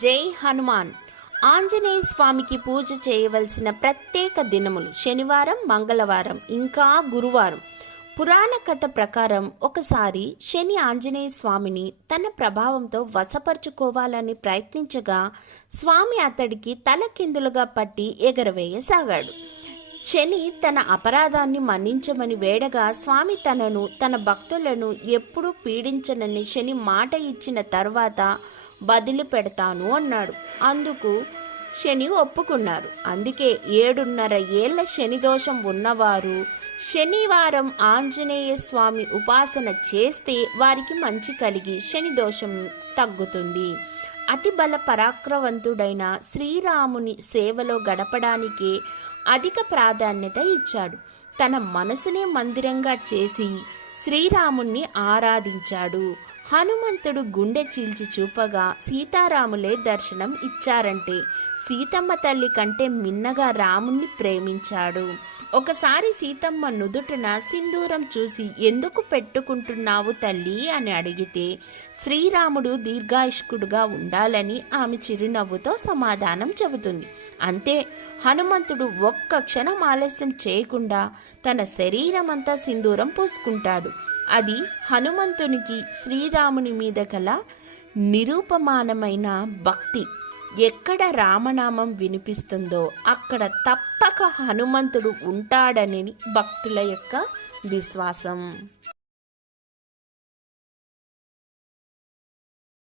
జై హనుమాన్. ఆంజనేయ స్వామికి పూజ చేయవలసిన ప్రత్యేక దినములు శనివారం, మంగళవారం, ఇంకా గురువారం. పురాణ కథ ప్రకారం ఒకసారి శని ఆంజనేయ స్వామిని తన ప్రభావంతో వశపరుచుకోవాలని ప్రయత్నించగా స్వామి అతడికి తలకిందులుగా పట్టి ఎగరవేయసాగాడు. శని తన అపరాధాన్ని మన్నించమని వేడగా స్వామి తనను, తన భక్తులను ఎప్పుడూ పీడించనని శని మాట ఇచ్చిన తర్వాత వదిలిపెడతాను అన్నాడు. అందుకు శని ఒప్పుకున్నారు. అందుకే 7.5 ఏళ్ల శని దోషం ఉన్నవారు శనివారం ఆంజనేయ స్వామి ఉపాసన చేస్తే వారికి మంచి కలిగి శని దోషం తగ్గుతుంది. అతి బల పరాక్రమవంతుడైన శ్రీరాముని సేవలో గడపడానికే అధిక ప్రాధాన్యత ఇచ్చాడు. తన మనసునే మందిరంగా చేసి శ్రీరాముణ్ణి ఆరాధించాడు. హనుమంతుడు గుండె చీల్చి చూపగా సీతారాములే దర్శనం ఇచ్చారంటే సీతమ్మ తల్లి కంటే మిన్నగా రాముణ్ణి ప్రేమించాడు. ఒకసారి సీతమ్మ నుదుటిన సింధూరం చూసి ఎందుకు పెట్టుకుంటున్నావు తల్లి అని అడిగితే శ్రీరాముడు దీర్ఘాయుష్కుడుగా ఉండాలని ఆమె చిరునవ్వుతో సమాధానం చెబుతుంది. అంతే, హనుమంతుడు ఒక్క క్షణం ఆలస్యం చేయకుండా తన శరీరమంతా సింధూరం పూసుకుంటాడు. అది హనుమంతునికి శ్రీరాముని మీద గల నిరూపమానమైన భక్తి. ఎక్కడ రామనామం వినిపిస్తుందో అక్కడ తప్పక హనుమంతుడు ఉంటాడనేది భక్తుల యొక్క విశ్వాసం.